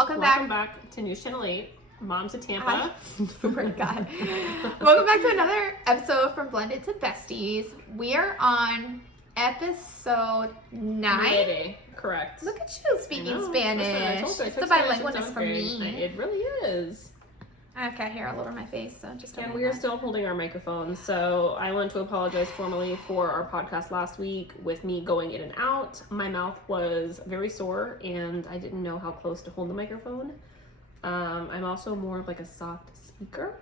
Welcome back to News Channel 8, Moms of Tampa. Super God. Welcome back to another episode from Blended to Besties. We are on episode 9. Maybe. Correct. Look at you speaking Spanish. Listen, it's the bilingualness for me. It really is. I've got hair all over my face, so just And we are still holding our microphones, so I want to apologize formally for our podcast last week with me going in and out. My mouth was very sore, and I didn't know how close to hold the microphone. I'm also more of like a soft speaker.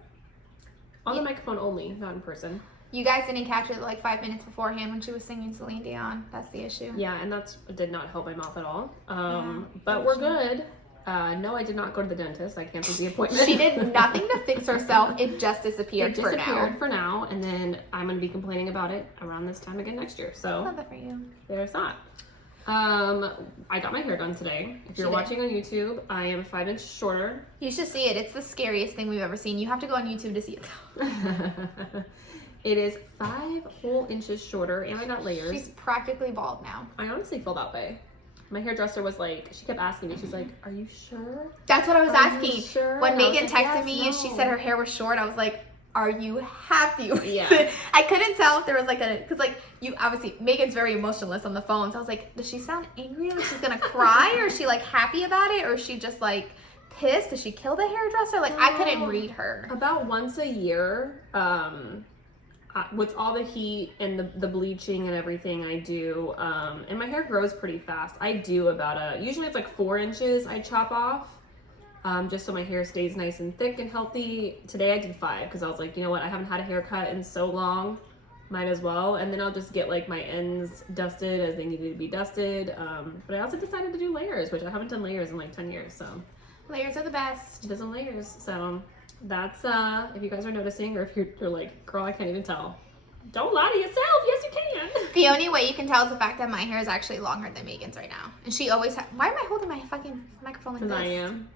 On the microphone only, not in person. You guys didn't catch it like 5 minutes beforehand when she was singing Celine Dion. That's the issue. Yeah, and that did not help my mouth at all. But we're good. No, I did not go to the dentist. I canceled the appointment. She did nothing to fix herself. It just disappeared for now. And then I'm going to be complaining about it around this time again next year. So love that for you. There's that. I got my hair done today. If you're watching on YouTube, I am 5 inches shorter. You should see it. It's the scariest thing we've ever seen. You have to go on YouTube to see it. It is 5 whole inches shorter, and I got layers. She's practically bald now. I honestly feel that way. My hairdresser was like, she kept asking me, she's like, are you sure? That's what I was asking. Sure? When Megan texted me and she said her hair was short, I was like, are you happy with it? I couldn't tell if there was like because like you obviously, Megan's very emotionless on the phone. So I was like, does she sound angry? Like she's gonna cry? Or is she like happy about it? Or is she just like pissed? Did she kill the hairdresser? Like I couldn't read her. About once a year, with all the heat and the bleaching and everything I do, and my hair grows pretty fast. I do about usually it's like 4 inches I chop off, just so my hair stays nice and thick and healthy. Today I did 5 because I was like, you know what, I haven't had a haircut in so long, might as well. And then I'll just get like my ends dusted as they needed to be dusted. But I also decided to do layers, which I haven't done layers in like 10 years, so. Layers are the best. Dozen layers, so. That's if you guys are noticing, or if you're like, girl, I can't even tell. Don't lie to yourself. Yes, you can. The only way you can tell is the fact that my hair is actually longer than Megan's right now, and she always. Why am I holding my fucking microphone like this? Because I am.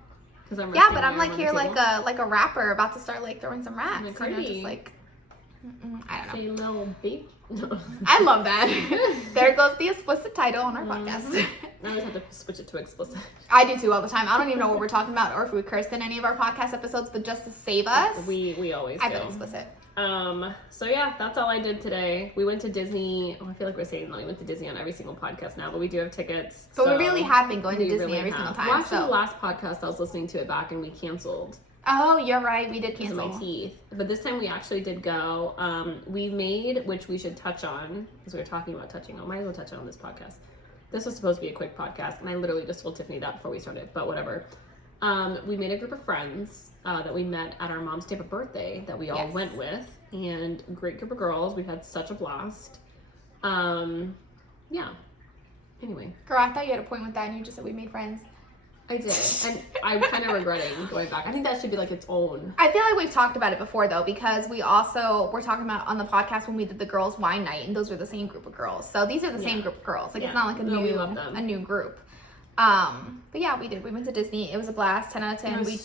Because I'm. Yeah, but I'm like here like a rapper about to start like throwing some raps. Like, you know, just like. I don't know. Say little baby. I love that. There goes the explicit title on our podcast. I always have to switch it to explicit. I do too all the time. I don't even know what we're talking about or if we cursed in any of our podcast episodes, but just to save us, we always do. I've been explicit. So yeah, that's all I did today. We went to Disney. I feel like we're saying that we went to Disney on every single podcast now, but we do have tickets. But we really have been going to Disney every single time. Well, actually, the last podcast I was listening to it back and we canceled. Oh, you're right. We did cancel. Because of my teeth. But this time we actually did go. We made, which we should touch on, because we were talking about touching on. Might as well touch on this podcast. This was supposed to be a quick podcast, and I literally just told Tiffany that before we started, but whatever. We made a group of friends that we met at our mom's Tampa birthday that we all went with, and a great group of girls. We had such a blast. Yeah. Anyway. Girl, I thought you had a point with that, and you just said we made friends. I did, and I'm kind of regretting going back. I think that should be like its own. I feel like we've talked about it before though, because we're talking about on the podcast when we did the girls' wine night, and those were the same group of girls. So these are the same group of girls. Like it's not like a new group. But yeah, we did. We went to Disney. It was a blast. 10 out of 10. We did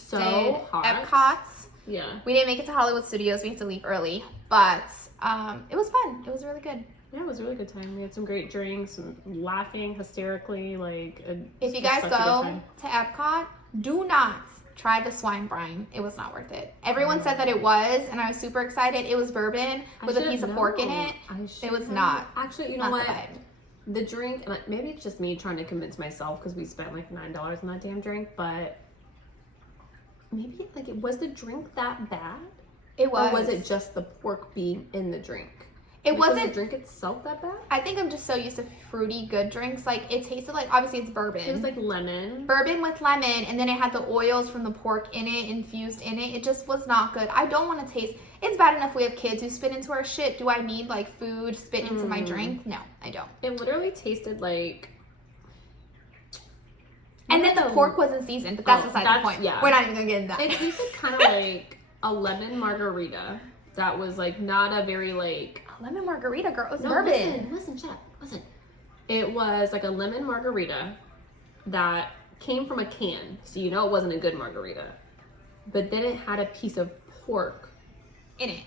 Epcot. Yeah. We didn't make it to Hollywood Studios. We had to leave early, but it was fun. It was really good. Yeah, it was a really good time. We had some great drinks and laughing hysterically. If you guys go to Epcot, do not try the swine brine. It was not worth it. Everyone said that it was, and I was super excited. It was bourbon with a piece of pork in it. It was not. Actually, you know what? The drink, and maybe it's just me trying to convince myself because we spent like $9 on that damn drink, but maybe was the drink that bad? It was. Or was it just the pork being in the drink? It wasn't was the drink itself that bad? I think I'm just so used to fruity good drinks. Like it tasted like, obviously it's bourbon. It was like lemon. Bourbon with lemon, and then it had the oils from the pork in it, infused in it. It just was not good. I don't want to taste. It's bad enough we have kids who spit into our shit. Do I need like food spit into my drink? No, I don't. It literally tasted like. And then the pork wasn't seasoned, but that's beside the point. Yeah. We're not even gonna get into that. It tasted kind of like a lemon margarita. That was like not a very like. Lemon margarita, girl. It was bourbon. Listen, chat. Listen. It was like a lemon margarita that came from a can, so you know it wasn't a good margarita. But then it had a piece of pork in it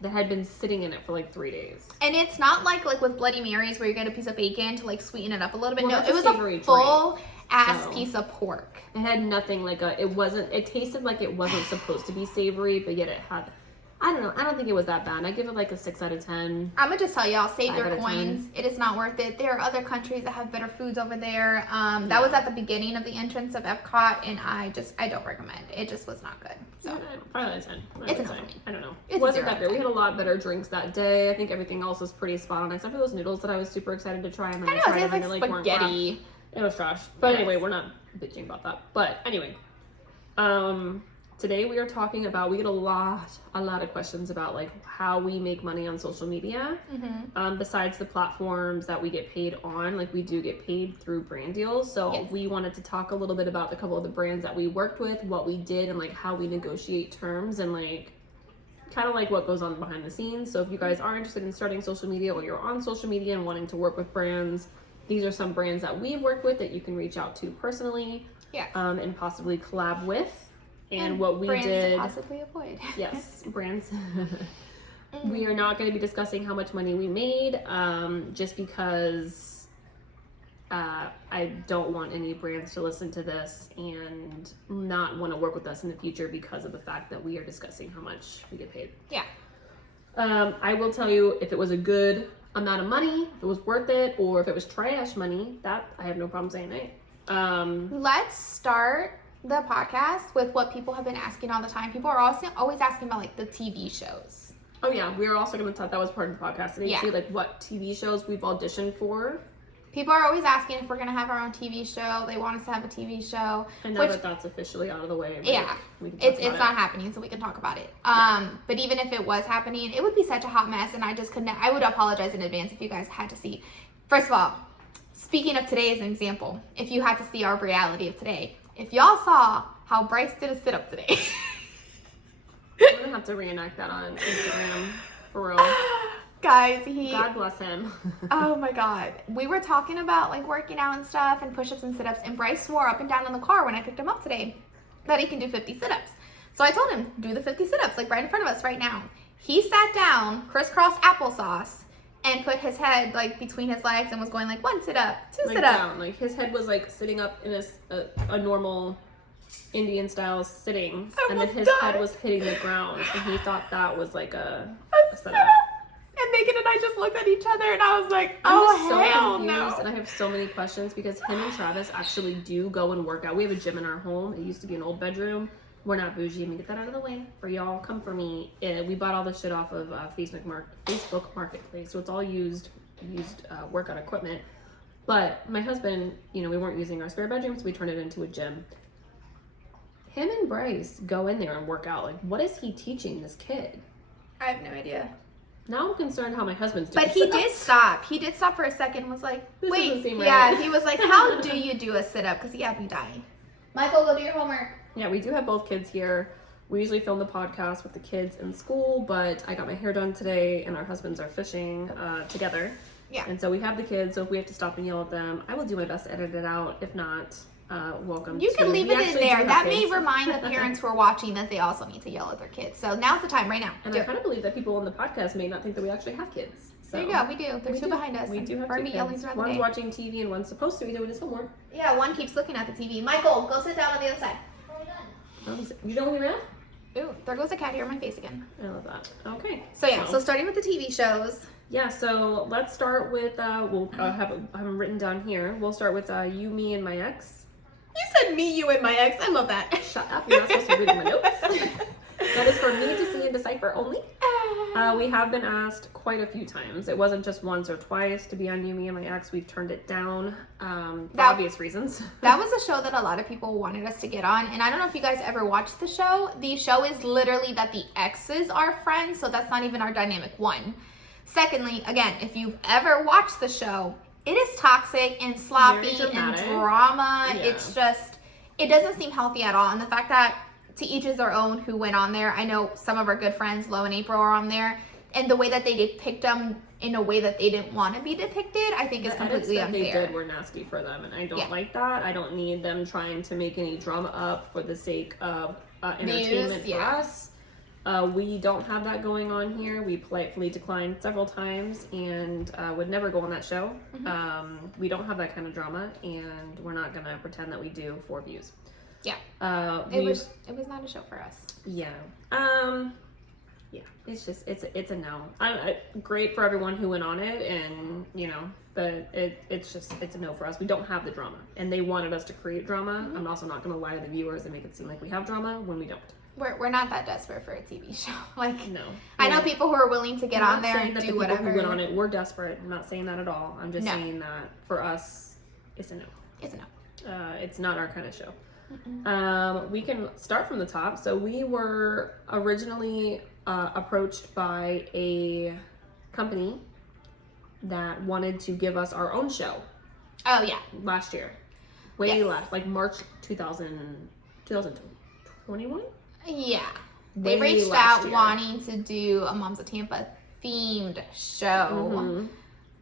that had been sitting in it for like 3 days. And it's not like with Bloody Marys where you get a piece of bacon to like sweeten it up a little bit. Well, no, it was a full. ass piece of pork. It had nothing it tasted like it wasn't supposed to be savory, but yet it had, I don't know. I don't think it was that bad. I give it like a 6 out of 10. I'm gonna just tell y'all, save your coins. It is not worth it. There are other countries that have better foods over there. That was at the beginning of the entrance of Epcot, and I don't recommend. It just was not good. So 5 out of 10. It's a 10. I don't know. It wasn't that great. We had a lot better drinks that day. I think everything else was pretty spot on, except for those noodles that I was super excited to try. And then I know, it was like spaghetti. It was trash. But anyway, we're not bitching about that. But anyway, today we are talking about, we get a lot of questions about like how we make money on social media. Besides the platforms that we get paid on, like we do get paid through brand deals. So we wanted to talk a little bit about a couple of the brands that we worked with, what we did, and like how we negotiate terms, and like kind of like what goes on behind the scenes. So if you guys are interested in starting social media, or you're on social media and wanting to work with brands, these are some brands that we've worked with that you can reach out to personally, and possibly collab with. And what we did, to possibly avoid. Yes, brands. We are not going to be discussing how much money we made, just because I don't want any brands to listen to this and not want to work with us in the future because of the fact that we are discussing how much we get paid. Yeah. I will tell you, if it was a good amount of money, if it was worth it, or if it was trash money, that I have no problem saying it. Let's start the podcast with what people have been asking all the time. People are also always asking about like the TV shows. Oh yeah, we were also going to talk, that was part of the podcast, and see like what TV shows we've auditioned for. People are always asking if we're going to have our own TV show. They want us to have a TV show. And now that that's officially out of the way, it's not happening, so we can talk about it. But even if it was happening, it would be such a hot mess, and I would apologize in advance if you guys had to see. First of all, speaking of today as an example, if you had to see our reality of today, if y'all saw how Bryce did a sit-up today. I'm gonna have to reenact that on Instagram, for real. Guys, God bless him. Oh my God. We were talking about like working out and stuff and push-ups and sit-ups, and Bryce swore up and down in the car when I picked him up today that he can do 50 sit-ups. So I told him, do the 50 sit-ups, like right in front of us right now. He sat down, crisscross applesauce, and put his head like between his legs and was going like 1 sit-up, 2 like sit-up. Down. Like his head was like sitting up in a normal Indian style sitting, and then his head was hitting the ground, and he thought that was like a sit-up. And Megan and I just looked at each other, and I was like, I'm so hell confused, no. And I have so many questions because him and Travis actually do go and work out. We have a gym in our home. It used to be an old bedroom. We're not bougie. Let me get that out of the way for y'all. Come for me. We bought all this shit off of Facebook Marketplace, so it's all used workout equipment. But my husband, we weren't using our spare bedroom, so we turned it into a gym. Him and Bryce go in there and work out. Like, what is he teaching this kid? I have no idea. Now I'm concerned how my husband's doing. But he did stop. He did stop for a second and was like, wait. Doesn't seem right. Yeah, he was like, how do you do a sit-up? Because he had me dying. Michael, go do your homework. Yeah, we do have both kids here. We usually film the podcast with the kids in school, but I got my hair done today, and our husbands are fishing together. Yeah. And so we have the kids, so if we have to stop and yell at them, I will do my best to edit it out. If not, welcome. You can leave it in there. That may remind the parents who are watching that they also need to yell at their kids. So now's the time, right now. And I kind of believe that people on the podcast may not think that we actually have kids. So there you go. We do. There's two behind us. We do have two kids. One's watching TV and one's supposed to be doing his homework. Yeah, one keeps looking at the TV. Michael, go sit down on the other side. You don't want me around? Ooh, there goes a cat hair on my face again. I love that. Okay. So starting with the TV shows. Yeah, so let's start with, we'll have them written down here. We'll start with You, Me, and My Ex. You said me, you, and my ex. I love that. Shut up. You're not supposed to read my notes. That is for me to see and decipher only. We have been asked quite a few times. It wasn't just once or twice to be on You, Me, and My Ex. We've turned it down for obvious reasons. That was a show that a lot of people wanted us to get on. And I don't know if you guys ever watched the show. The show is literally that the exes are friends. So that's not even our dynamic one. Secondly, again, if you've ever watched the show, it is toxic and sloppy and drama. Yeah. It's just, it doesn't seem healthy at all. And the fact that to each is their own who went on there. I know some of our good friends, Lo and April, are on there. And the way that they depict them in a way that they didn't want to be depicted, I think is completely unfair. The edits that they did were nasty for them. And I don't like that. I don't need them trying to make any drama up for the sake of entertainment for us. We don't have that going on here. We politely declined several times and would never go on that show. We don't have that kind of drama, and we're not gonna pretend that we do for views. Yeah. It was not a show for us. Yeah. Yeah. It's a no. Great for everyone who went on it, and but it's a no for us. We don't have the drama, and they wanted us to create drama. I'm also not gonna lie to the viewers and make it seem like we have drama when we don't. We're not that desperate for a TV show. Like, no. I know people who are willing to get on there and do whatever. Who went on it, we're desperate. I'm not saying that at all. I'm just saying that for us, it's a no. It's a no. It's not our kind of show. We can start from the top. So we were originally approached by a company that wanted to give us our own show. Oh yeah. Last year. Last, like March 2021? Yeah. They reached out wanting to do a Moms of Tampa themed show.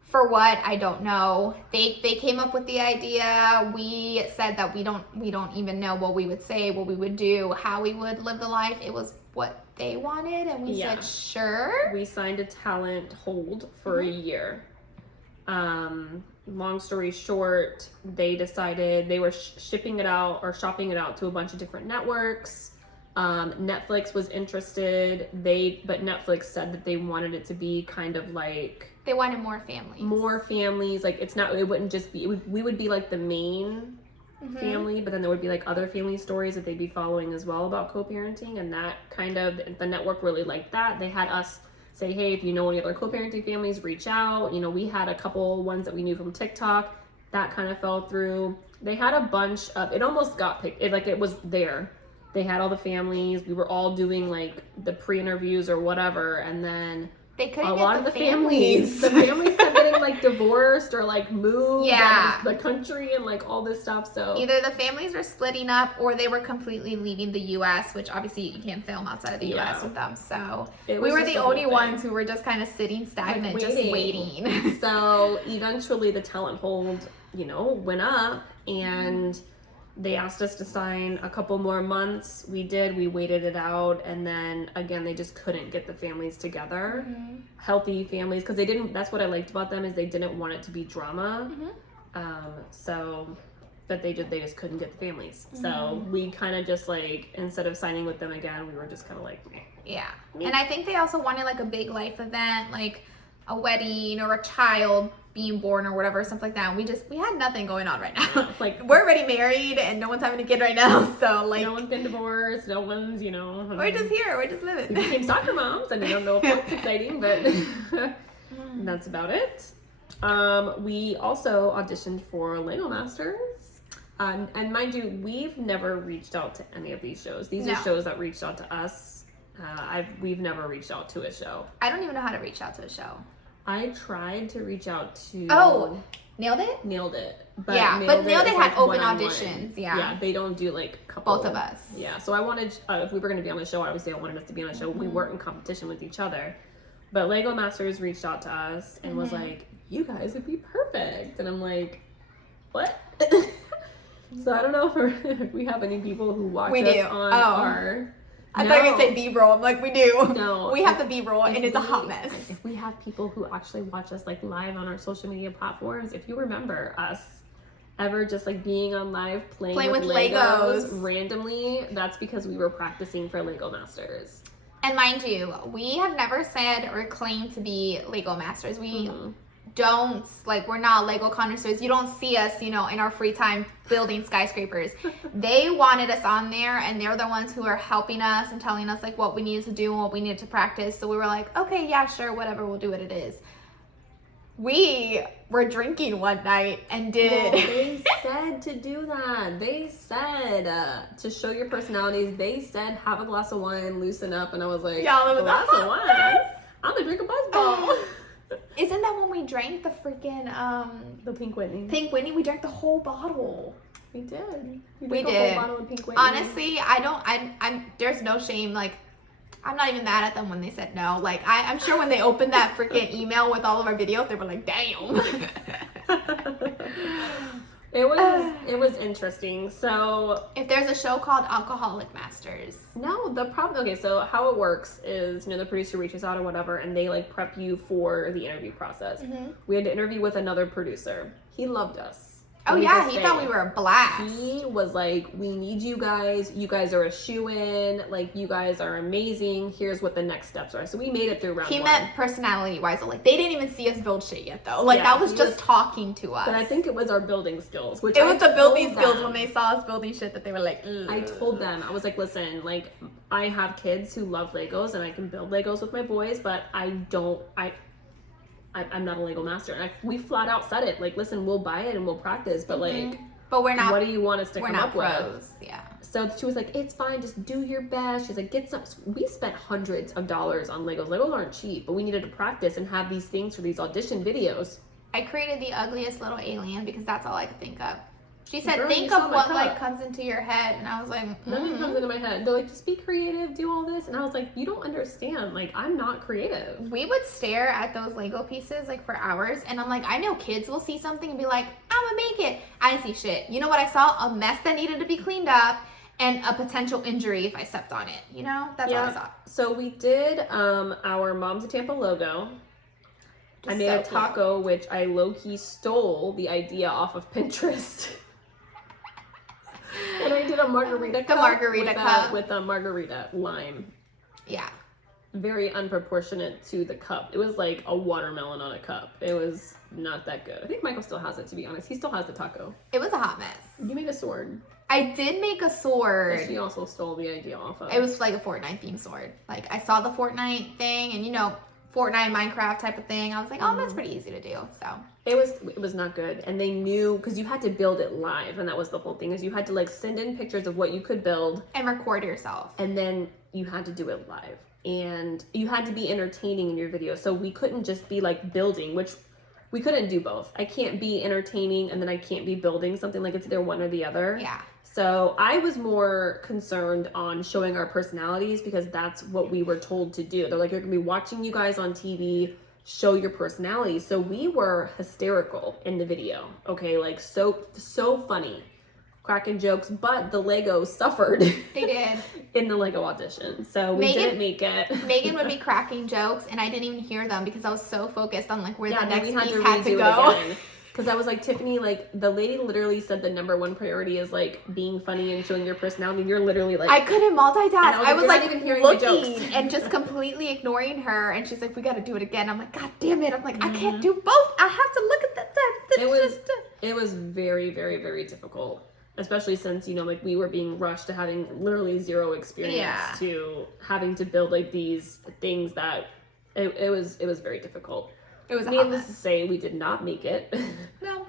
For what, I don't know. They came up with the idea. We said that we don't even know what we would say, what we would do, how we would live the life. It was what they wanted, and we said sure. We signed a talent hold for a year. Long story short, they decided they were shipping it out or shopping it out to a bunch of different networks. Netflix was interested. But Netflix said that they wanted it to be kind of like, they wanted more families. Like, it wouldn't just be, we would be like the main family, but then there would be like other family stories that they'd be following as well about co-parenting, and that kind of, the network really liked that. They had us say, hey, if you know any other co-parenting families, reach out. We had a couple ones that we knew from TikTok. That kind of fell through. They had a bunch of, it almost got picked, it was there. They had all the families. We were all doing like the pre-interviews or whatever, and then they couldn't a get lot of the families kept getting like divorced or like moved out of the country and like all this stuff. So either the families were splitting up or they were completely leaving the U.S., which obviously you can't film outside of the U.S. with them. So we were the only ones who were just kind of sitting stagnant, like just waiting. So eventually the talent hold, went up, and they asked us to sign a couple more months. We did. We waited it out, and then again, they just couldn't get the families together, healthy families, because they didn't. That's what I liked about them, is they didn't want it to be drama. But they just couldn't get the families. So we kind of just like, instead of signing with them again, we were just kind of like, meh. Yeah. And I think they also wanted like a big life event, like a wedding or a child being born or whatever, something like that. And we had nothing going on right now. Like, we're already married and no one's having a kid right now, so like, no one's been divorced, no one's, we're just here, we're just living. We became soccer moms, and I don't know if that's exciting, but that's about it. We also auditioned for Lego Masters, and mind you, we've never reached out to any of these shows. These are shows that reached out to us. We've never reached out to a show. I don't even know how to reach out to a show. I tried to reach out to... Oh, Nailed It? Nailed It. But Nailed It had like open auditions. Yeah, they don't do like couple... Both of us. Yeah, so I wanted... if we were going to be on the show, obviously I wanted us to be on the show. We weren't in competition with each other. But Lego Masters reached out to us and was like, you guys would be perfect. And I'm like, what? So I don't know if we have any people who watch us on our... I thought you were going to say B-roll. I'm like, we do. No. We have the B-roll, and it's a hot mess. If we have people who actually watch us like live on our social media platforms, if you remember us ever just like being on live playing with Legos randomly, that's because we were practicing for Lego Masters. And mind you, we have never said or claimed to be Lego Masters. We don't, like, we're not Lego connoisseurs. You don't see us, in our free time building skyscrapers. They wanted us on there, and they're the ones who are helping us and telling us like what we needed to do and what we needed to practice. So we were like, okay, yeah, sure, whatever, we'll do what it is. We were drinking one night and did. Well, they said to do that. They said to show your personalities. They said have a glass of wine, loosen up, and I was like, y'all, a glass of wine? I'm gonna drink a buzzball. Isn't that when we drank the freaking the Pink Whitney? Pink Whitney, we drank the whole bottle. We did. We did. A whole bottle of Pink Whitney. Honestly, I'm there's no shame. Like, I'm not even mad at them when they said no. Like, I'm sure when they opened that freaking email with all of our videos, they were like, damn. It was interesting. So if there's a show called Alcoholic Masters. No, the problem. Okay, so how it works is, the producer reaches out or whatever, and they like prep you for the interview process. We had to interview with another producer. He loved us. Oh yeah, he thought we were a blast. He was like, "We need you guys. You guys are a shoo-in. Like, you guys are amazing. Here's what the next steps are." So we made it through round one. He meant personality-wise. Like, they didn't even see us build shit yet, though. Like, that was just talking to us. But I think it was our building skills. It was the building skills when they saw us building shit that they were like, ugh. I told them, I was like, listen, like, I have kids who love Legos, and I can build Legos with my boys, but I'm not a Lego master. And we flat out said it. Like, listen, we'll buy it and we'll practice, but like... But we're not. What do you want us to come up pros. with? Yeah. So she was like, "It's fine. Just do your best." She's like, "Get some." We spent hundreds of dollars on Legos. Legos aren't cheap, but we needed to practice and have these things for these audition videos. I created the ugliest little alien because that's all I could think of. She said, "Think of what like comes into your head," and I was like, "Nothing comes into my head." They're like, "Just be creative, do all this," and I was like, "You don't understand. Like, I'm not creative." We would stare at those Lego pieces like for hours, and I'm like, I know kids will see something and be like, "I'm gonna make it." I didn't see shit. You know what I saw? A mess that needed to be cleaned up, and a potential injury if I stepped on it. That's all I saw. So we did our Moms of Tampa logo. I made a taco, which I low-key stole the idea off of Pinterest. And I did a margarita cup. With a margarita lime. Yeah. Very unproportionate to the cup. It was like a watermelon on a cup. It was not that good. I think Michael still has it, to be honest. He still has the taco. It was a hot mess. You made a sword. I did make a sword. That she also stole the idea off of. It was like a Fortnite themed sword. Like, I saw the Fortnite thing, and Fortnite, Minecraft type of thing. I was like, oh, that's pretty easy to do. So it was not good, and they knew, because you had to build it live, and that was the whole thing, is you had to like send in pictures of what you could build and record yourself, and then you had to do it live, and you had to be entertaining in your video. So we couldn't just be like building, which we couldn't do both. I can't be entertaining and then I can't be building something. Like, it's either one or the other. Yeah. So I was more concerned on showing our personalities, because that's what we were told to do. They're like, you're gonna be watching you guys on TV, show your personality. So we were hysterical in the video. Okay, like so funny, cracking jokes, but the Lego suffered. They did. In the Lego audition. So we didn't make it. Megan would be cracking jokes and I didn't even hear them because I was so focused on like where the next piece had to go. Because I was like, Tiffany, like, the lady literally said the number one priority is like being funny and showing your personality. You're literally like, I couldn't multitask. I was like even hearing looking and just completely ignoring her. And she's like, we got to do it again. I'm like, God damn it. I'm like, I can't do both. I have to look at that. It was very, very, very difficult. Especially since, like, we were being rushed to having literally zero experience to having to build like these things that it was very difficult. It was needless to say, we did not make it. No.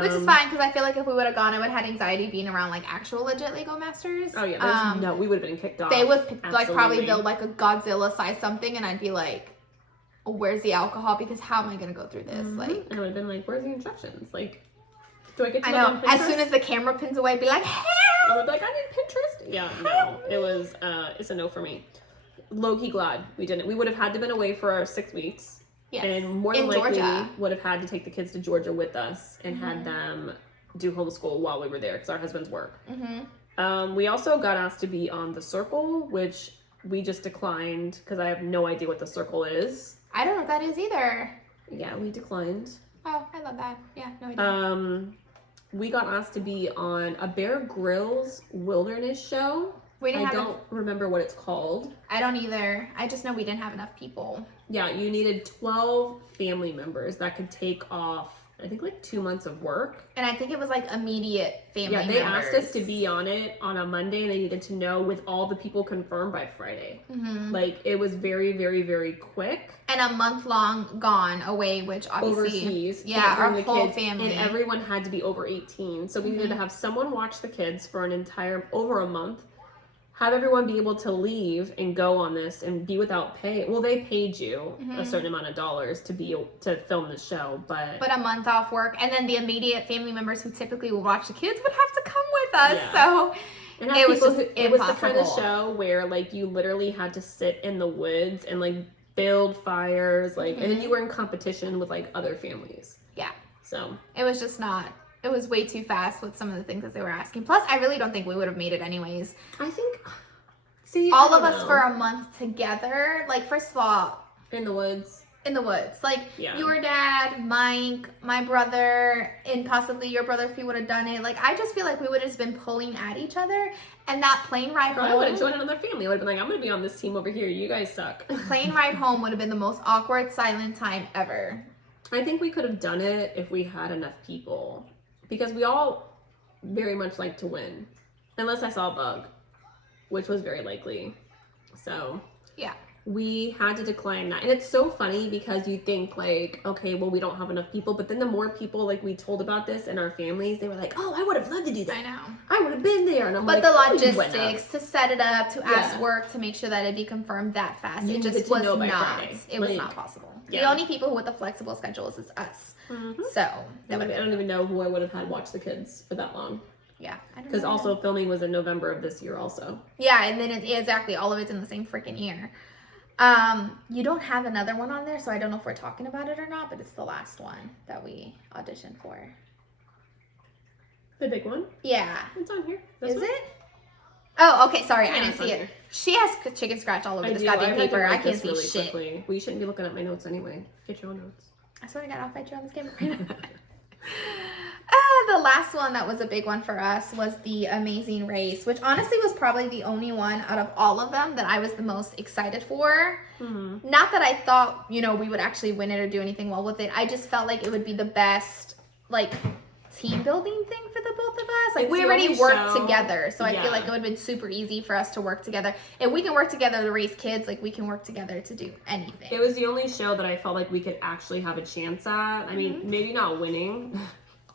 Which is fine, because I feel like if we would have gone, I would have had anxiety being around like actual legit Lego masters. Oh yeah, we would have been kicked off. They would like probably build like a Godzilla size something, and I'd be like, oh, where's the alcohol? Because how am I gonna go through this? Like, I would have been like, where's the instructions? Like, do I get to I know. As soon as the camera pins away, I'd be like, help! I would be like, I need Pinterest. Yeah, no, it was it's a no for me. Low-key glad we didn't. We would have had to been away for 6 weeks. Yes. And more than likely would have had to take the kids to Georgia with us and had them do homeschool while we were there, because our husbands work. We also got asked to be on The Circle, which we just declined because I have no idea what The Circle is. I don't know what that is either. Yeah, we declined. Oh, I love that. Yeah, no idea. We got asked to be on a Bear Grylls wilderness show. I don't remember what it's called. I don't either. I just know we didn't have enough people. Yeah, you needed 12 family members that could take off, I think, like 2 months of work. And I think it was like immediate family members. Yeah, they asked us to be on it on a Monday, and they needed to know with all the people confirmed by Friday. Like, it was very, very, very quick. And a month long gone away, which obviously... Overseas. Yeah, our whole family. And everyone had to be over 18. So we needed to have someone watch the kids for over a month. Have everyone be able to leave and go on this and be without pay. Well, they paid you a certain amount of dollars to film the show, but a month off work, and then the immediate family members who typically would watch the kids would have to come with us. Yeah. So it was just impossible. It was the kind of show where like you literally had to sit in the woods and like build fires, like, and then you were in competition with like other families. Yeah. So it was just not it was way too fast with some of the things that they were asking. Plus, I really don't think we would have made it anyways. I think, see, all of us for a month together, like, first of all, in the woods. Like, your dad, Mike, my brother, and possibly your brother if he would have done it. Like, I just feel like we would have just been pulling at each other. And that plane ride home. I would have joined another family. I would have been like, I'm going to be on this team over here. You guys suck. Plane ride home would have been the most awkward, silent time ever. I think we could have done it if we had enough people. Because we all very much like to win. Unless I saw a bug, which was very likely. So, yeah. We had to decline that. And it's so funny because you think like, okay, well, we don't have enough people. But then the more people like we told about this in our families, they were like, oh, I would have loved to do that. I know. I would have been there. And I'm but like, the logistics to set it up, to ask work, to make sure that it'd be confirmed that fast. It just was not. It was not possible. Yeah. The only people with a flexible schedules is us. Mm-hmm. So I don't even know who I would have had watch the kids for that long. Yeah. Because also filming was in November of this year also. Yeah, and then exactly all of it's in the same freaking year. You don't have another one on there, so I don't know if we're talking about it or not, but it's the last one that we auditioned for. The big one? Yeah. It's on here. Is it? Oh, okay. Sorry, I didn't see it. Here. She has chicken scratch all over this goddamn paper. I can't see shit. Quickly. Well, you shouldn't be looking at my notes anyway. Get your own notes. I swear to God, I'll fight you on this camera right now. The last one that was a big one for us was the Amazing Race, which honestly was probably the only one out of all of them that I was the most excited for. Mm-hmm. Not that I thought, we would actually win it or do anything well with it. I just felt like it would be the best, like, team building thing for the both of us. Like, we already worked together, so I feel like it would have been super easy for us to work together. If we can work together to raise kids, like, we can work together to do anything. It was the only show that I felt like we could actually have a chance at. I mean, maybe not winning.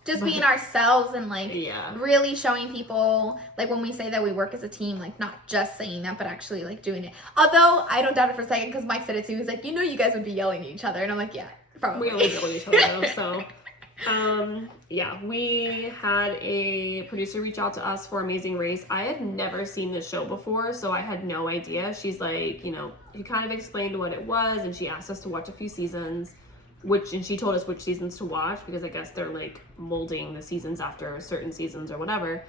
Just being ourselves and, like, really showing people, like, when we say that we work as a team, like, not just saying that, but actually, like, doing it. Although, I don't doubt it for a second, because Mike said it too. He's like, you guys would be yelling at each other. And I'm like, yeah, probably. We always yell at each other, though, so... we had a producer reach out to us for Amazing Race. I had never seen this show before, so I had no idea. She's like, she kind of explained what it was, and she asked us to watch a few seasons. And she told us which seasons to watch because I guess they're like molding the seasons after certain seasons or whatever.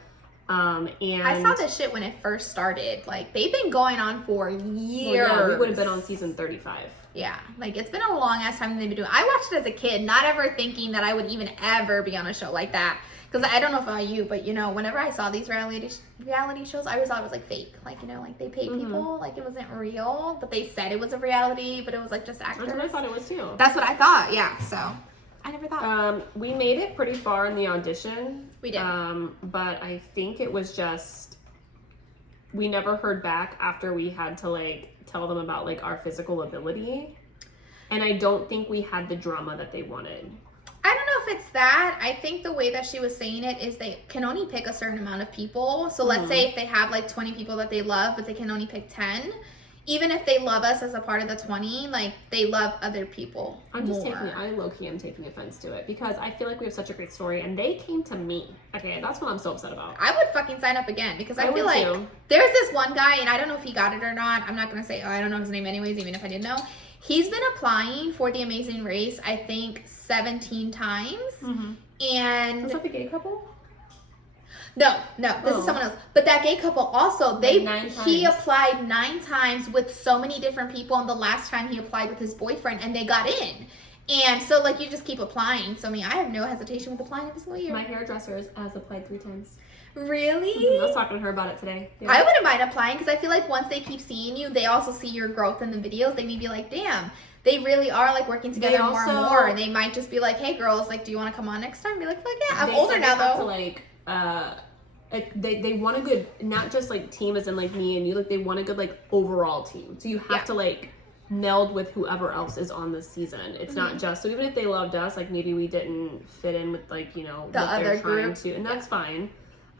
And I saw this shit when it first started. Like, they've been going on for years. Well, yeah, we would have been on season 35. Yeah, like, it's been a long ass time they've been doing. I watched it as a kid, not ever thinking that I would even ever be on a show like that. Because I don't know about you, but whenever I saw these reality shows, I always thought it was like fake. Like, like they paid people, like it wasn't real, but they said it was a reality, but it was like just actors. That's what I thought it was too. That's what I thought, yeah. So I never thought. We made it pretty far in the audition. We did. But I think it was just we never heard back after we had to like tell them about like our physical ability, and I don't think we had the drama that they wanted. I don't know if it's that. I think the way that she was saying it is they can only pick a certain amount of people. So let's say if they have like 20 people that they love, but they can only pick 10. Even if they love us as a part of the 20, like, they love other people I low-key am taking offense to it because I feel like we have such a great story and they came to me. Okay, that's what I'm so upset about. I would fucking sign up again because I feel like there's this one guy, and I don't know if he got it or not. I'm not going to say, I don't know his name anyways, even if I didn't know. He's been applying for The Amazing Race, I think, 17 times. Mm-hmm. And was that the gay couple? No, this is someone else. But that gay couple also, he applied 9 times with so many different people, and the last time he applied with his boyfriend, and they got in. And so, like, you just keep applying. So, I have no hesitation with applying every single year. My hairdresser has applied 3 times. Really? Mm-hmm. I was talking to her about it today. Yeah. I wouldn't mind applying because I feel like once they keep seeing you, they also see your growth in the videos. They may be like, damn, they really are like working together more and more. And they might just be like, hey, girls, like, do you want to come on next time? Be like, fuck yeah. I'm older now, though. To, like, they want a good, not just like team as in like me and you, like they want a good like overall team. So you have to like meld with whoever else is on this season. It's not just, so even if they loved us, like maybe we didn't fit in with like, the what other group to, and that's fine.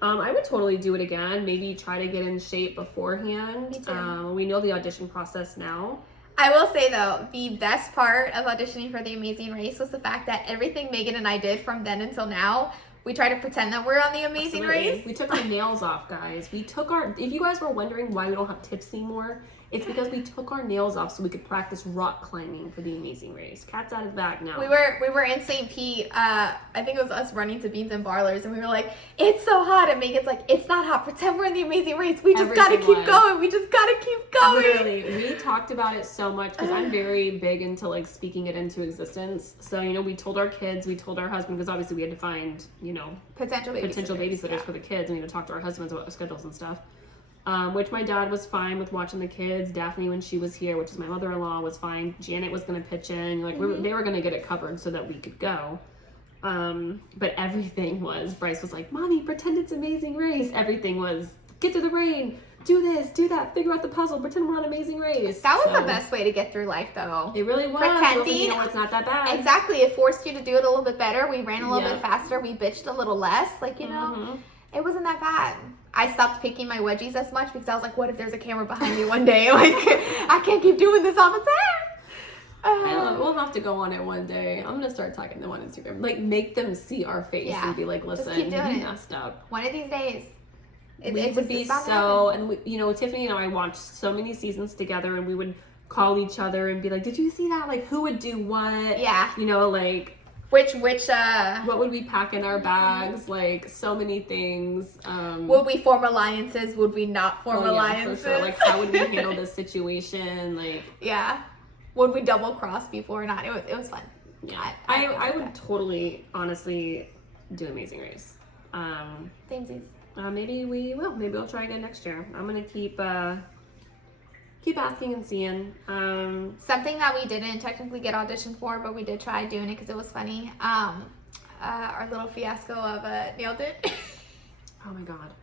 I would totally do it again. Maybe try to get in shape beforehand. Me too. We know the audition process now. I will say though, the best part of auditioning for The Amazing Race was the fact that everything Megan and I did from then until now We try to pretend that we're on the Amazing Race. We took our nails off, guys. If you guys were wondering why we don't have tips anymore, it's because we took our nails off so we could practice rock climbing for the Amazing Race. Cat's out of the bag now. We were in St. Pete. I think it was us running to Beans and Barlers, and we were like, it's so hot. And Megan's like, it's not hot. Pretend we're in the Amazing Race. We just gotta keep going. We just gotta keep going. Literally, we talked about it so much because I'm very big into like speaking it into existence. So, you know, we told our kids, we told our husband, because obviously we had to find, you know, potential babysitters for the kids, and we had to talk to our husbands about schedules and stuff. Which my dad was fine with watching the kids. Daphne, when she was here, which is my mother-in-law, was fine. Janet was going to pitch in. Like they were going to get it covered so that we could go. But everything was, Bryce was like, Mommy, pretend it's Amazing Race. Everything was, get through the rain, do this, do that, figure out the puzzle, pretend we're on Amazing Race. That was the best way to get through life, though. It really was. Pretending. You know, it's not that bad. Exactly. It forced you to do it a little bit better. We ran a little bit faster. We bitched a little less. Like, you know, it wasn't that bad. I stopped picking my wedgies as much because I was like, what if there's a camera behind me one day? Like, I can't keep doing this all the time. We'll have to go on it one day. I'm going to start tagging them on Instagram. Like, make them see our face and be like, listen, you messed up. One of these days. It would be so, and we, you know, Tiffany and I watched so many seasons together, and we would call each other and be like, did you see that? Like, who would do what? Yeah. You know, like... what would we pack in our bags? Like, so many things. Would we form alliances? Would we not form alliances? For sure. Like, how would we handle this situation? Like, yeah. Would we double cross before or not? It was fun. Yeah. I would totally, honestly, do Amazing Race. Samesies. Maybe we will. Maybe we'll try again next year. I'm gonna keep asking and seeing. Something that we didn't technically get auditioned for, but we did try doing it because it was funny. Our little fiasco of Nailed It. Oh my god,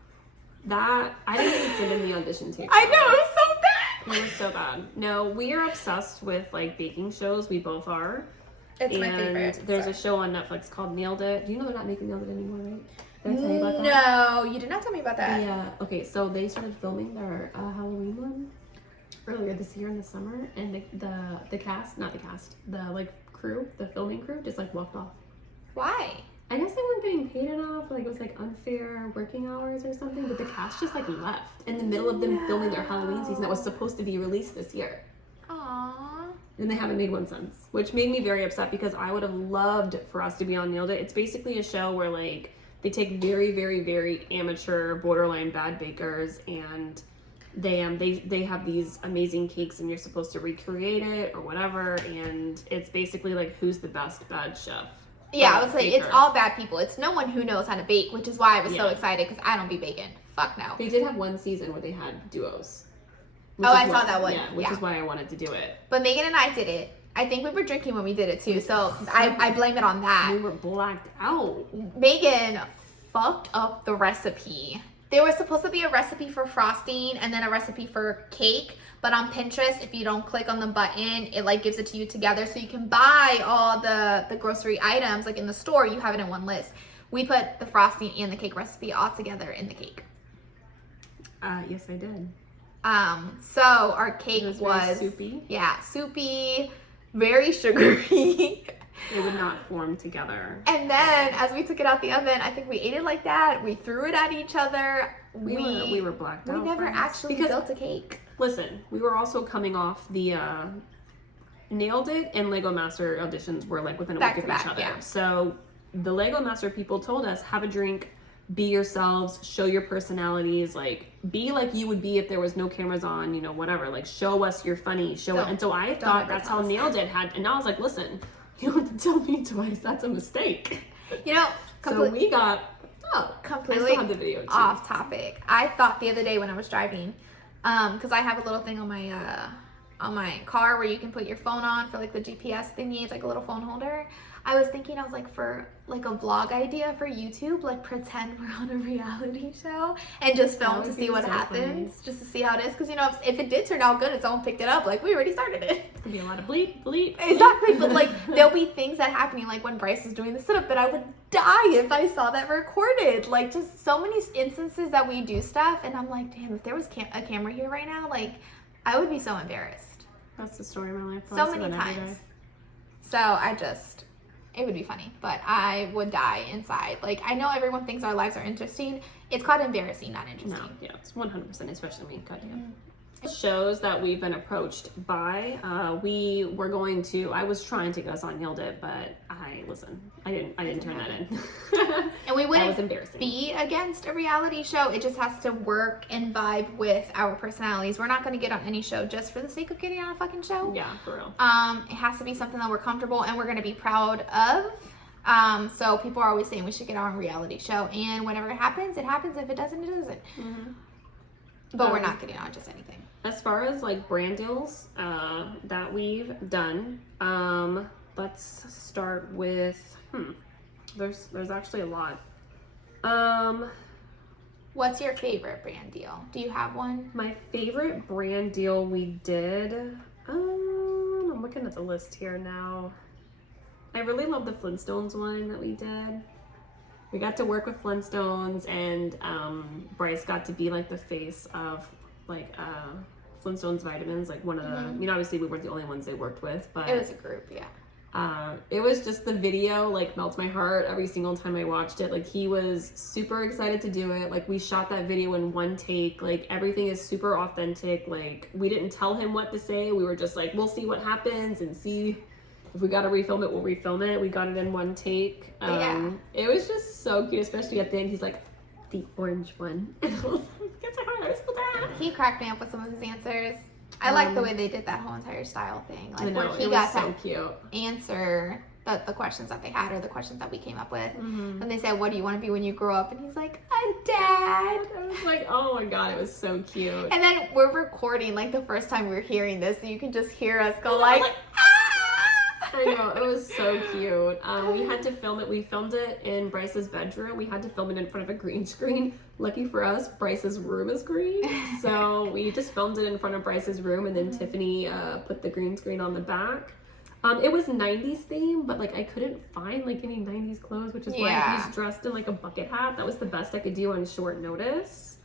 that I didn't even send in the audition tape. I know, it was so bad. It was so bad. No, we are obsessed with like baking shows. We both are. It's my favorite. There's a show on Netflix called Nailed It. Do you know they're not making Nailed It anymore, right? Did I tell you about that? No, you did not tell me about that. Yeah. Okay, so they started filming their Halloween one earlier this year in the summer, and the cast, not the cast, the like crew, the filming crew just like walked off. Why? I guess they weren't getting paid enough, like it was like unfair working hours or something, but the cast just like left in the middle of them filming their Halloween season that was supposed to be released this year. Aww. And they haven't made one since, which made me very upset because I would have loved for us to be on Nailed It. It's basically a show where like they take very, very, very amateur, borderline bad bakers, and they have these amazing cakes, and you're supposed to recreate it or whatever. And it's basically like who's the best bad chef. Yeah, I would say it's all bad people. It's no one who knows how to bake, which is why I was so excited because I don't be baking. Fuck no. They did have one season where they had duos. I saw that one. Yeah, which is why I wanted to do it. But Megan and I did it. I think we were drinking when we did it too, so I blame it on that. We were blacked out. Megan fucked up the recipe. There was supposed to be a recipe for frosting and then a recipe for cake, but on Pinterest, if you don't click on the button, it like gives it to you together, so you can buy all the grocery items like in the store. You have it in one list. We put the frosting and the cake recipe all together in the cake. Yes, I did. So our cake was soupy. Yeah, soupy, very sugary. It would not form together. And then as we took it out the oven, I think we ate it like that. We threw it at each other. We were blacked out. We never actually built a cake. Listen, we were also coming off the Nailed It and Lego Master auditions were like within a week of each other. Yeah. So the Lego Master people told us, have a drink, be yourselves, show your personalities, like be like you would be if there was no cameras on, you know, whatever. Like show us you're funny, show it. And so I thought that's how Nailed It had, and I was like, listen, you don't have to tell me twice. That's a mistake. You know, so we got completely I still have the video too. Off topic. I thought the other day when I was driving, because I have a little thing on my car where you can put your phone on for like the GPS thingy. It's like a little phone holder. I was thinking, I was like, for like a vlog idea for YouTube, like pretend we're on a reality show and just film to see what happens, just to see how it is. Because, you know, if it did turn out good and someone picked it up, like we already started it. There'll be a lot of bleep, bleep. Exactly, but like there'll be things that happening, like when Bryce was doing the sit-up, that I would die if I saw that recorded. Like just so many instances that we do stuff, and I'm like, damn, if there was a camera here right now, like I would be so embarrassed. That's the story of my life. So many times. So I It would be funny, but I would die inside. Like, I know everyone thinks our lives are interesting. It's called embarrassing, not interesting. No, yeah, it's 100%, especially me. Goddamn. Shows that we've been approached by. We were going to. I was trying to get us on Nailed It, but I didn't turn that in. And we wouldn't that was embarrassing. Be against a reality show. It just has to work and vibe with our personalities. We're not going to get on any show just for the sake of getting on a fucking show. Yeah, for real. It has to be something that we're comfortable and we're going to be proud of. So people are always saying we should get on a reality show, and whenever it happens, it happens. If it doesn't, it doesn't. Mm-hmm. But we're not getting on just anything. As far as like brand deals that we've done, let's start with there's actually a lot. What's your favorite brand deal? Do you have one? My favorite brand deal we did, I'm looking at the list here now. I really love the Flintstones one that we did. We got to work with Flintstones, and Bryce got to be like the face of like Flintstones vitamins, like one of the, I mean, obviously we weren't the only ones they worked with, but it was a group, yeah. It was just the video like melts my heart every single time I watched it. Like, he was super excited to do it. Like, we shot that video in one take. Like, everything is super authentic. Like, we didn't tell him what to say. We were just like, we'll see what happens and see if we got to refilm it, we'll refilm it. We got it in one take. Yeah. It was just so cute, especially at the end. He's like, the orange one. And I was like, it's so hard. He cracked me up with some of his answers. I like the way they did that whole entire style thing. Like, I know, when he it got was so to cute. answer the questions that they had, or the questions that we came up with. And they said, what do you want to be when you grow up? And he's like, a dad. I was like, oh my god, it was so cute. And then we're recording, like, the first time we're hearing this, so you can just hear us go like ah! I know, it was so cute. We had to film it. We filmed it in Bryce's bedroom. We had to film it in front of a green screen. Lucky for us, Bryce's room is green. So we just filmed it in front of Bryce's room, and then Tiffany put the green screen on the back. It was 90s theme, but like I couldn't find like any 90s clothes, which is why he's dressed in like a bucket hat. That was the best I could do on short notice.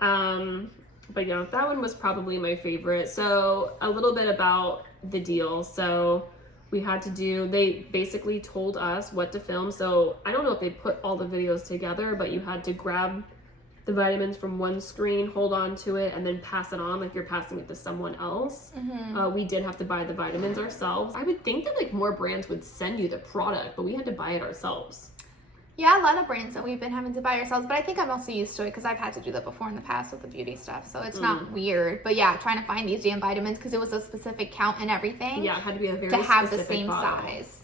But yeah, that one was probably my favorite. So a little bit about the deal. So we had to do, they basically told us what to film. So I don't know if they put all the videos together, but you had to grab the vitamins from one screen, hold on to it, and then pass it on like you're passing it to someone else. We did have to buy the vitamins ourselves. I would think that like more brands would send you the product, but we had to buy it ourselves. Yeah, a lot of brands that we've been having to buy ourselves, but I think I'm also used to it because I've had to do that before in the past with the beauty stuff, so it's not weird. But yeah, trying to find these damn vitamins because it was a specific count and everything. Yeah, it had to be a very to have the specific same bottle. Size.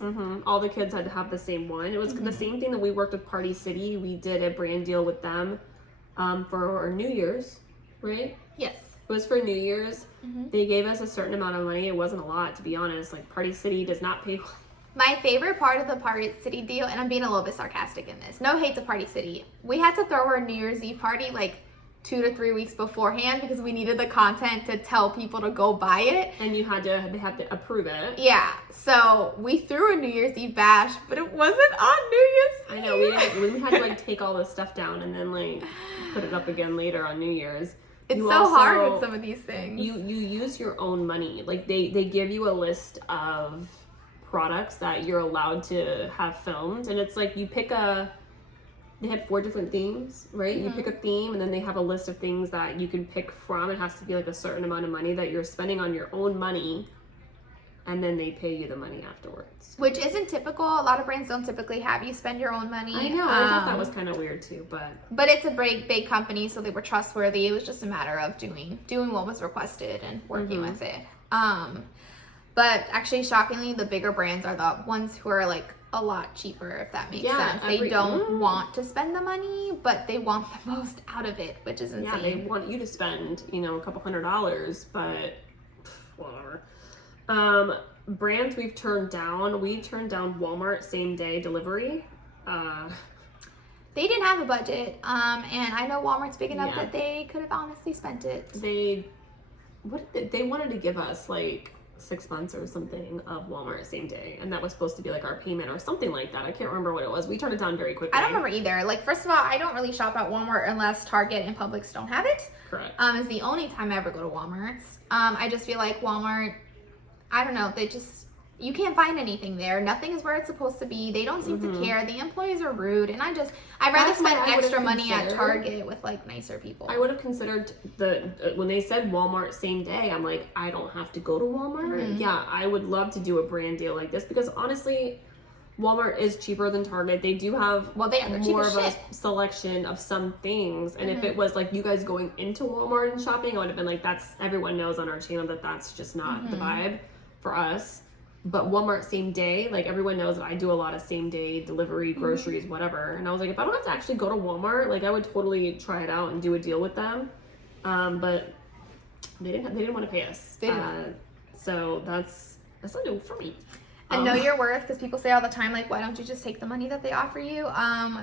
All the kids had to have the same one. It was the same thing that we worked with Party City. We did a brand deal with them for our New Year's, right? Yes. It was for New Year's. They gave us a certain amount of money. It wasn't a lot, to be honest. Like, Party City does not pay. My favorite part of the Party City deal, and I'm being a little bit sarcastic in this, no hate to Party City. We had to throw our New Year's Eve party like 2 to 3 weeks beforehand because we needed the content to tell people to go buy it. And they had to approve it. Yeah, so we threw a New Year's Eve bash, but it wasn't on New Year's Eve. I know, we had to like take all this stuff down and then like put it up again later on New Year's. It's so hard with some of these things. You use your own money. Like they give you a list of products that you're allowed to have filmed, and it's like you pick they had 4 different themes, right? You pick a theme, and then they have a list of things that you can pick from. It has to be like a certain amount of money that you're spending on your own money, and then they pay you the money afterwards. Which isn't typical. A lot of brands don't typically have you spend your own money. I know. I thought that was kind of weird too, but it's a big company, so they were trustworthy. It was just a matter of doing what was requested and working with it. But actually, shockingly, the bigger brands are the ones who are like a lot cheaper, if that makes sense. They don't want to spend the money, but they want the most out of it, which is insane. Yeah, they want you to spend, a couple $100s, but whatever. Brands we've turned down. We turned down Walmart same day delivery. They didn't have a budget, and I know Walmart's big enough that they could have honestly spent it. They wanted to give us like 6 months or something of Walmart same day, and that was supposed to be like our payment or something like that. I can't remember what it was. We turned it down very quickly. I don't remember either. Like, first of all, I don't really shop at Walmart unless Target and Publix don't have it. Correct. It's the only time I ever go to Walmart's. I just feel like Walmart, I don't know, You can't find anything there. Nothing is where it's supposed to be. They don't seem to care. The employees are rude, and I'd rather spend extra money at Target with like nicer people. I would have considered when they said Walmart same day, I'm like, I don't have to go to Walmart. Yeah, I would love to do a brand deal like this because honestly, Walmart is cheaper than Target. They do have they're more of a selection of some things. And if it was like you guys going into Walmart and shopping, I would have been like, everyone knows on our channel that that's just not the vibe for us. But Walmart same day, like everyone knows that I do a lot of same day delivery, groceries, whatever. And I was like, if I don't have to actually go to Walmart, like I would totally try it out and do a deal with them. But they didn't want to pay us. So that's not new for me. And know your worth, because people say all the time, like, why don't you just take the money that they offer you?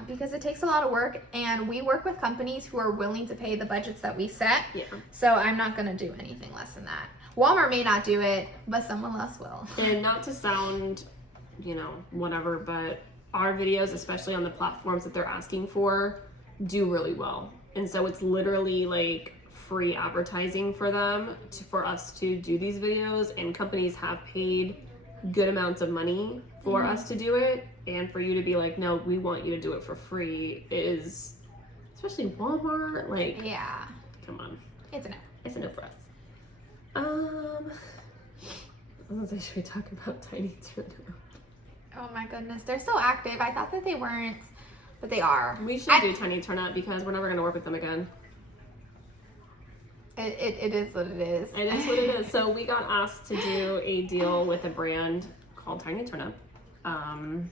Because it takes a lot of work, and we work with companies who are willing to pay the budgets that we set. Yeah. So I'm not going to do anything less than that. Walmart may not do it, but someone else will. And not to sound, whatever, but our videos, especially on the platforms that they're asking for, do really well. And so it's literally like free advertising for them, for us to do these videos, and companies have paid good amounts of money for us to do it, and for you to be like, no, we want you to do it for free is, especially Walmart, like, yeah, come on, it's a no for us. I was gonna say, should we talk about Tiny Tuna? Oh my goodness, they're so active. I thought that they weren't, but they are. We should do Tiny Turnip because we're never gonna work with them again. It is what it is. It is what it is. So we got asked to do a deal with a brand called Tiny Turnip. And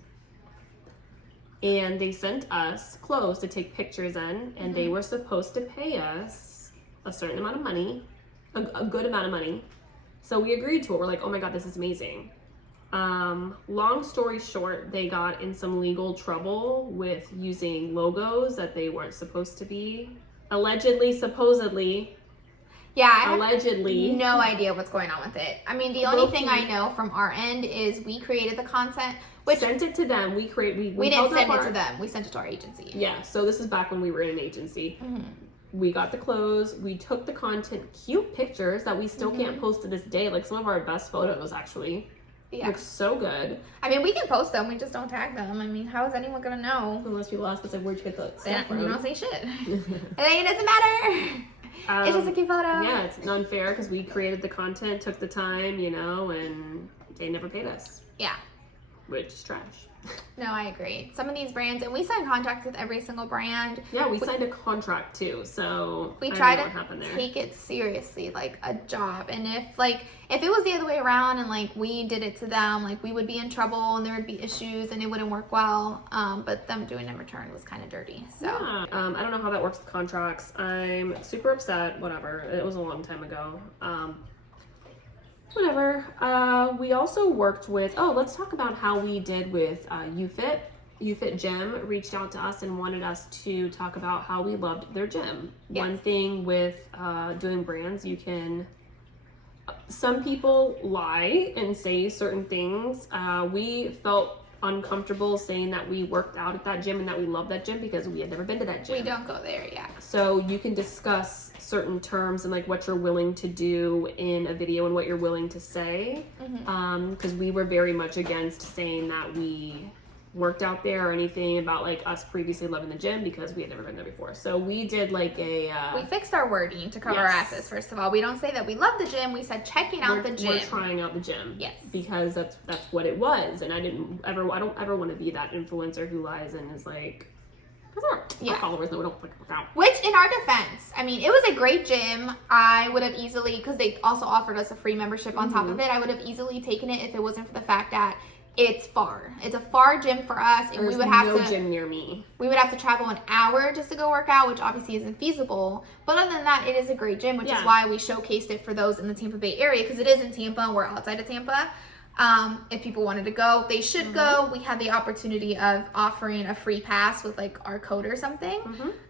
they sent us clothes to take pictures in, and they were supposed to pay us a certain amount of money, a good amount of money. So we agreed to it. We're like, oh my God, this is amazing. Long story short, they got in some legal trouble with using logos that they weren't supposed to be. Allegedly, supposedly. Yeah, I allegedly. Have no idea what's going on with it. I mean, the only thing I know from our end is we created the content, which sent it to them. We didn't send it to them. We sent it to our agency. Yeah, so this is back when we were in an agency. We got the clothes. We took the content, cute pictures that we still can't post to this day. Like some of our best photos, actually. Yeah. Looks so good. I mean, we can post them. We just don't tag them. I mean, how is anyone gonna know? Unless people ask us like, where'd you get the stuff from? You don't say shit. It doesn't matter. It's just a cute photo. Yeah, it's unfair because we created the content, took the time, and they never paid us. Yeah. Which is trash. No, I agree. Some of these brands, and we sign contracts with every single brand. Yeah, we signed a contract too, so we try to take it seriously, like a job. And if it was the other way around and like we did it to them, like we would be in trouble and there would be issues and it wouldn't work well. But them doing it in return was kind of dirty. So yeah. I don't know how that works with contracts. I'm super upset. Whatever. It was a long time ago. Whatever. We also worked with, let's talk about how we did with UFit. UFit Gym reached out to us and wanted us to talk about how we loved their gym. Yes. One thing with doing brands, some people lie and say certain things. We felt uncomfortable saying that we worked out at that gym and that we love that gym because we had never been to that gym. We don't go there, yeah. So you can discuss certain terms and like what you're willing to do in a video and what you're willing to say. Because we were very much against saying that we worked out there or anything about like us previously loving the gym because we had never been there before. So we did like we fixed our wording to cover our asses. First of all, we don't say that we love the gym. We said checking out the gym. We're trying out the gym. Yes, because that's what it was. And I don't ever want to be that influencer who lies and is like, our followers know we don't work out. Which, in our defense, I mean, it was a great gym. I would have easily, because they also offered us a free membership on top of it, I would have easily taken it if it wasn't for the fact that it's far. It's a far gym for us, and we would have no gym near me. We would have to travel an hour just to go work out, which obviously isn't feasible. But other than that, it is a great gym, which is why we showcased it for those in the Tampa Bay area, because it is in Tampa. We're outside of Tampa. If people wanted to go, they should go. We had the opportunity of offering a free pass with like our code or something,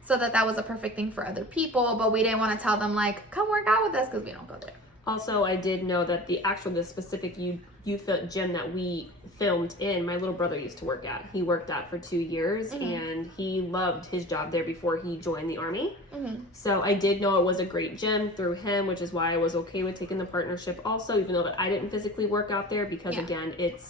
so that was a perfect thing for other people. But we didn't want to tell them like, come work out with us, because we don't go there. Also, I did know that the specific youth gym that we filmed in, my little brother used to work at. He worked at for 2 years, and he loved his job there before he joined the Army. So I did know it was a great gym through him, which is why I was okay with taking the partnership also, even though that I didn't physically work out there, because again, it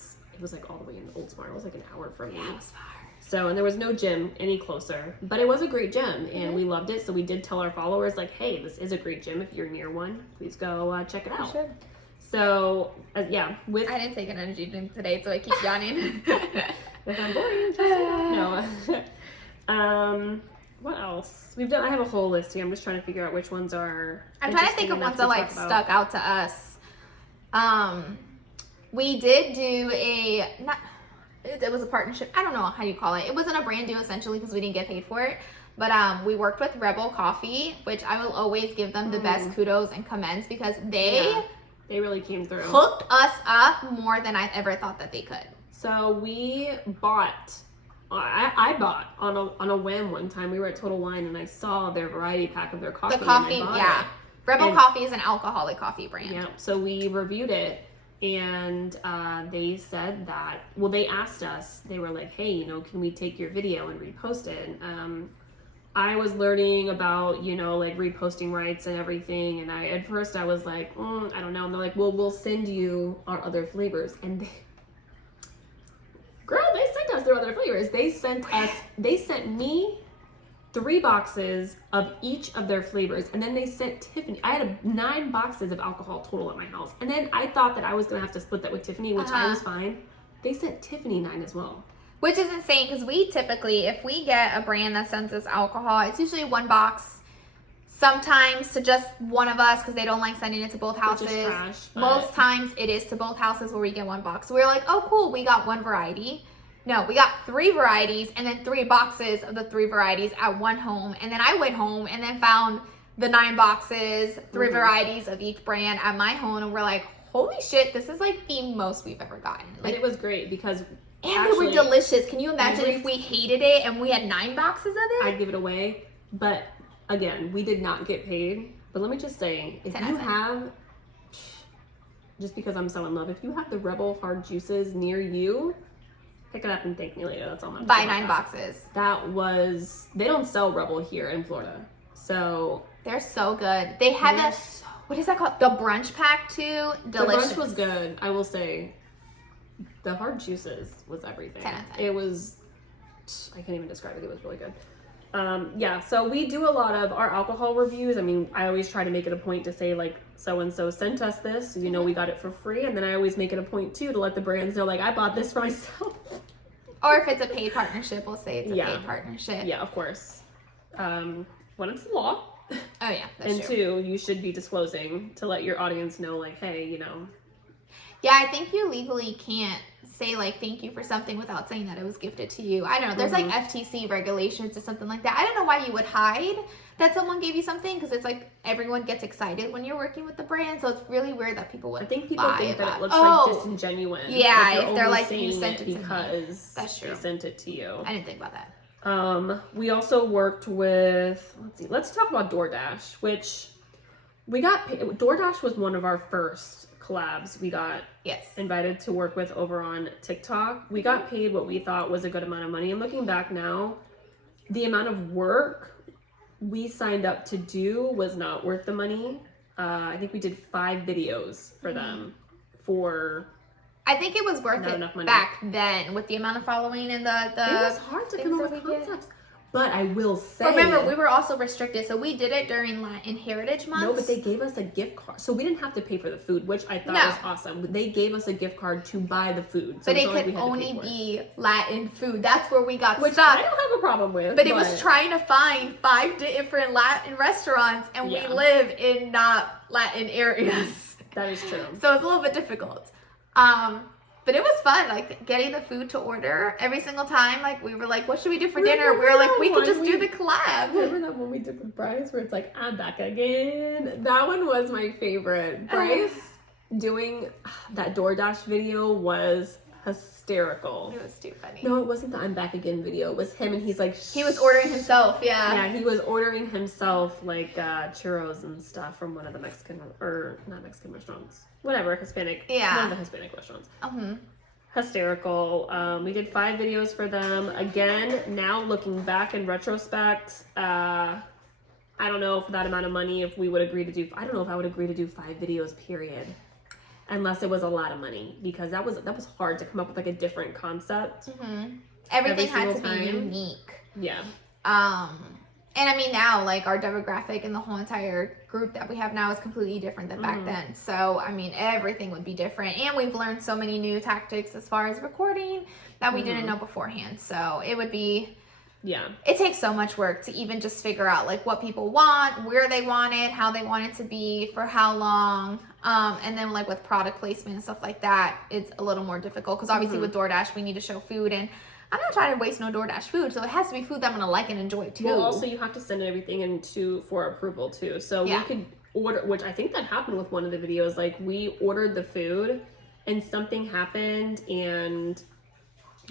was like all the way in Oldsmar. It was like an hour from me. Yeah, it was far. So, and there was no gym any closer, but it was a great gym, and we loved it. So we did tell our followers, like, hey, this is a great gym. If you're near one, please go check it out. Sure. So, I didn't take an energy drink today, so I keep yawning. If I'm boring, no. What else? I have a whole list here. I'm just trying to figure out which ones are. I'm trying to think of ones that like stuck out to us. We did do it was a partnership. I don't know how you call it. It wasn't a brand deal essentially because we didn't get paid for it. But we worked with Rebel Coffee, which I will always give them the best kudos and commends because they really came through. Hooked us up more than I ever thought that they could. So we bought. I bought on a whim one time. We were at Total Wine and I saw their variety pack of their coffee. The coffee, yeah. Rebel Coffee is an alcoholic coffee brand. Yeah. So we reviewed it. And they said that, well, they asked us, they were like, hey, can we take your video and repost it? I was learning about, like reposting rights and everything. And at first I was like, I don't know. And they're like, well, we'll send you our other flavors. And they sent us their other flavors. They sent me 3 boxes of each of their flavors, and then they sent Tiffany. I had 9 boxes of alcohol total at my house, and then I thought that I was gonna have to split that with Tiffany, which I was fine. They sent Tiffany 9 as well, which is insane because we typically, if we get a brand that sends us alcohol, it's usually 1 box. Sometimes to just one of us because they don't like sending it to both houses. Which is trash, most times it is to both houses where we get 1 box. So we're like, oh cool, we got 1 variety. No, we got 3 varieties and then 3 boxes of the 3 varieties at one home. And then I went home and then found the 9 boxes, 3 varieties of each brand at my home. And we're like, holy shit, this is like the most we've ever gotten. Like, and it was great because they were delicious. Can you imagine if we hated it and we had 9 boxes of it? I'd give it away. But again, we did not get paid. But let me just say, if you have, just because I'm so in love, if you have the Rebel hard juices near you, pick it up and thank me later. That's all I'm Buy 9 boxes. They don't sell Rebel here in Florida. So they're so good. They have what is that called? The brunch pack too. Delicious. The brunch was good. I will say the hard juices was everything. 10 out of 10. It was, I can't even describe it. It was really good. So we do a lot of our alcohol reviews. I mean, I always try to make it a point to say like, so-and-so sent us this, we got it for free. And then I always make it a point too, to let the brands know, like, I bought this for myself. Or if it's a paid partnership, we'll say it's a paid partnership. Yeah, of course. One, it's the law. Oh yeah, that's and true. 2, you should be disclosing to let your audience know, like, hey, Yeah, I think you legally can't say like thank you for something without saying that it was gifted to you. I don't know. There's like FTC regulations or something like that. I don't know why you would hide that someone gave you something because it's like everyone gets excited when you're working with the brand. So it's really weird that people would. I think people think that it looks like disingenuous. Yeah, if they're like you sent it because that's true. They sent it to you. I didn't think about that. We also worked with, let's talk about DoorDash, which we got paid. DoorDash was one of our first collabs we got invited to work with over on TikTok. We got paid what we thought was a good amount of money. And looking back now, the amount of work we signed up to do was not worth the money. I think we did 5 videos for them for... I think it was worth it back then with the amount of following and the it was hard to come up with concepts. But I will say... Remember, we were also restricted, so we did it during Latin Heritage Month. No, but they gave us a gift card. So we didn't have to pay for the food, which I thought was awesome. They gave us a gift card to buy the food. So but it could only be Latin food. That's where we got stuck. I don't have a problem with. But it was trying to find 5 different Latin restaurants, and we live in not Latin areas. That is true. So it's a little bit difficult. But it was fun, like, getting the food to order every single time. Like, we were like, what should we do for dinner? We were like, we could just do the collab. Remember that one we did with Bryce where it's like, I'm back again? That one was my favorite. Bryce doing that DoorDash video was hysterical. It was too funny. No, it wasn't the I'm Back Again video. It was him and he's like... He was ordering himself, yeah. Yeah, he was ordering himself like churros and stuff from one of the Mexican, or not Mexican restaurants. Whatever, Hispanic. Yeah. One of the Hispanic restaurants. Uh-huh. Hysterical. We did 5 videos for them. Again, now looking back in retrospect, I don't know for that amount of money if we would agree to do, I don't know if I would agree to do 5 videos, period. Unless it was a lot of money, because that was hard to come up with like a different concept. Mm-hmm. Everything had to be unique. Yeah. And I mean now, like, our demographic and the whole entire group that we have now is completely different than back then. So, I mean, everything would be different. And we've learned so many new tactics as far as recording that we didn't know beforehand. So, it would be... Yeah. It takes so much work to even just figure out, like, what people want, where they want it, how they want it to be, for how long. And then, like, with product placement and stuff like that, it's a little more difficult. Because obviously with DoorDash, we need to show food. And I'm not trying to waste no DoorDash food. So it has to be food that I'm going to like and enjoy, too. Well, also, you have to send everything in for approval, too. So we could order, which I think that happened with one of the videos. Like, we ordered the food and something happened and...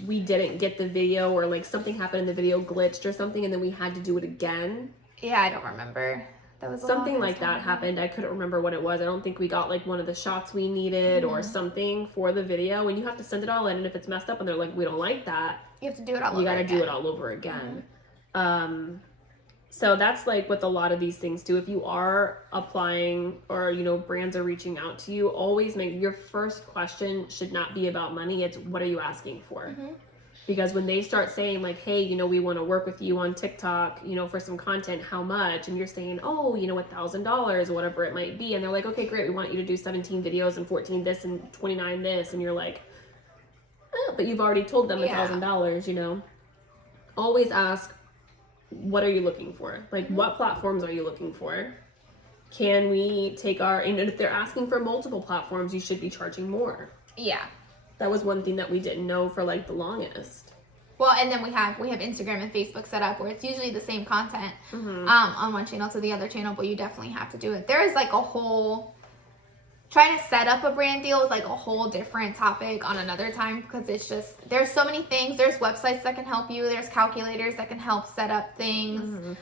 we didn't get the video, or like something happened and the video glitched or something, and then we had to do it again. Yeah, I don't remember. That was something like that happened. I couldn't remember what it was. I don't think we got like one of the shots we needed or something for the video, and you have to send it all in, and if it's messed up and they're like, we don't like that, you have to do it all over again. You gotta do it all over again. So that's like with a lot of these things too. If you are applying, or you know, brands are reaching out to you, always make your first question should not be about money. It's what are you asking for? Because when they start saying like, hey, you know, we want to work with you on TikTok, you know, for some content, how much? And you're saying, oh, you know, $1,000 or whatever it might be. And they're like, okay, great. We want you to do 17 videos and 14 this and 29 this. And you're like, but you've already told them $1,000, you know. Always ask, what are you looking for? Like, what platforms are you looking for? Can we take and if they're asking for multiple platforms, you should be charging more. Yeah. That was one thing that we didn't know for like the longest. Well, and then we have Instagram and Facebook set up where it's usually the same content on one channel to the other channel, but you definitely have to do it. There is like a whole... Trying to set up a brand deal is like a whole different topic on another time, because it's just, there's so many things. There's websites that can help you. There's calculators that can help set up things.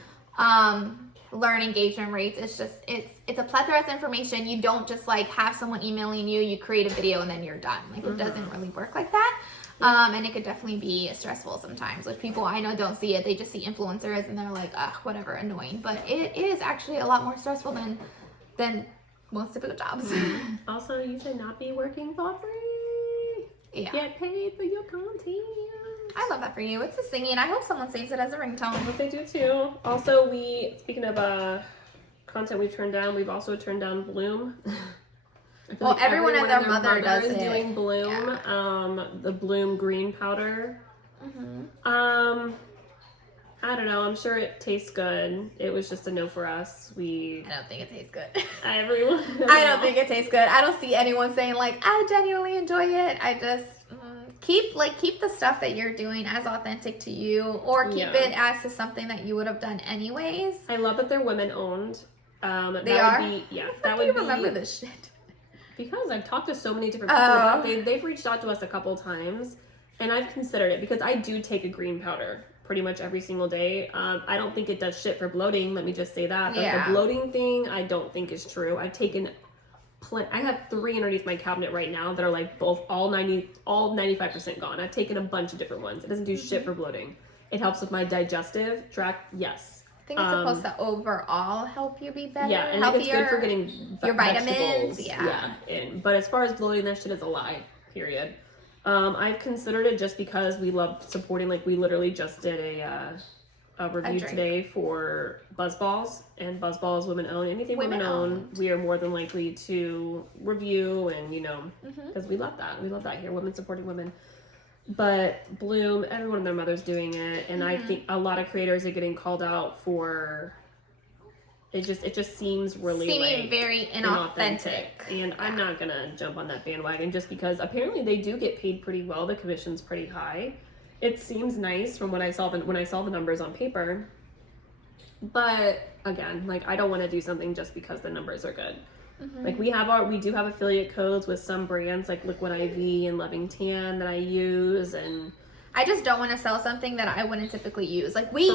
Learn engagement rates. It's just, it's a plethora of information. You don't just like have someone emailing you, you create a video and then you're done. Like it doesn't really work like that. And it could definitely be stressful sometimes, which people I know don't see it. They just see influencers and they're like, ugh, whatever, annoying. But it is actually a lot more stressful than most typical jobs. Also, you should not be working for free. Yeah. Get paid for your content. I love that for you. It's the singing. I hope someone saves it as a ringtone. I hope they do too. Also, speaking of content we've turned down, we've also turned down Bloom. Well, like everyone and their mother does is it. Doing Bloom. Yeah. The Bloom green powder. I don't know. I'm sure it tastes good. It was just a no for us. I don't think it tastes good. Everyone. I don't think it tastes good. I don't see anyone saying like, I genuinely enjoy it. I just keep the stuff that you're doing as authentic to you, or keep it as to something that you would have done anyways. I love that they're women owned. They are. That would be. Remember this shit? Because I've talked to so many different people about it. They've reached out to us a couple times, and I've considered it because I do take a green powder pretty much every single day. I don't think it does shit for bloating. Let me just say that. The bloating thing, I don't think is true. I've taken I have 3 underneath my cabinet right now that are like all 95% gone. I've taken a bunch of different ones. It doesn't do shit for bloating. It helps with my digestive tract. Yes. I think it's supposed to overall help you be better. Yeah, and it's good for getting your vitamins. But as far as bloating, that shit is a lie. Period. I've considered it just because we love supporting. Like we literally just did a review today for BuzzBalls, and BuzzBalls women owned. Anything women own, we are more than likely to review, and you know, because we love that. We love that here, women supporting women. But Bloom, everyone and their mother's doing it, and I think a lot of creators are getting called out for. It just seems really very inauthentic. And I'm not gonna jump on that bandwagon just because apparently they do get paid pretty well. The commission's pretty high. It seems nice from what I saw when I saw the numbers on paper. But again, like I don't want to do something just because the numbers are good. Like we do have affiliate codes with some brands like Liquid IV and Loving Tan that I use, and I just don't want to sell something that I wouldn't typically use. Like we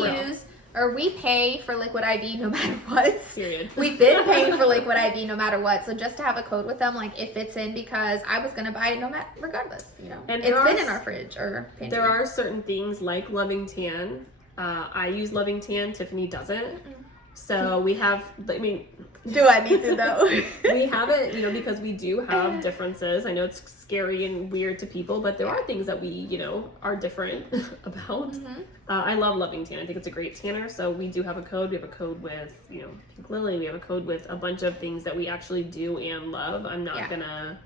pay for Liquid IV no matter what. Period. We've been paying for Liquid IV no matter what. So just to have a code with them, like it fits in because I was gonna buy it regardless. You know, and it's been in our fridge or pantry. There are certain things like Loving Tan. I use Loving Tan. Tiffany doesn't. So we have. I mean, do I need to though? We have it, you know, because we do have differences. I know it's scary and weird to people, but there are things that we, you know, are different about. I love Loving Tan. I think it's a great tanner. So we do have a code. We have a code with, you know, Pink Lily. We have a code with a bunch of things that we actually do and love. I'm not gonna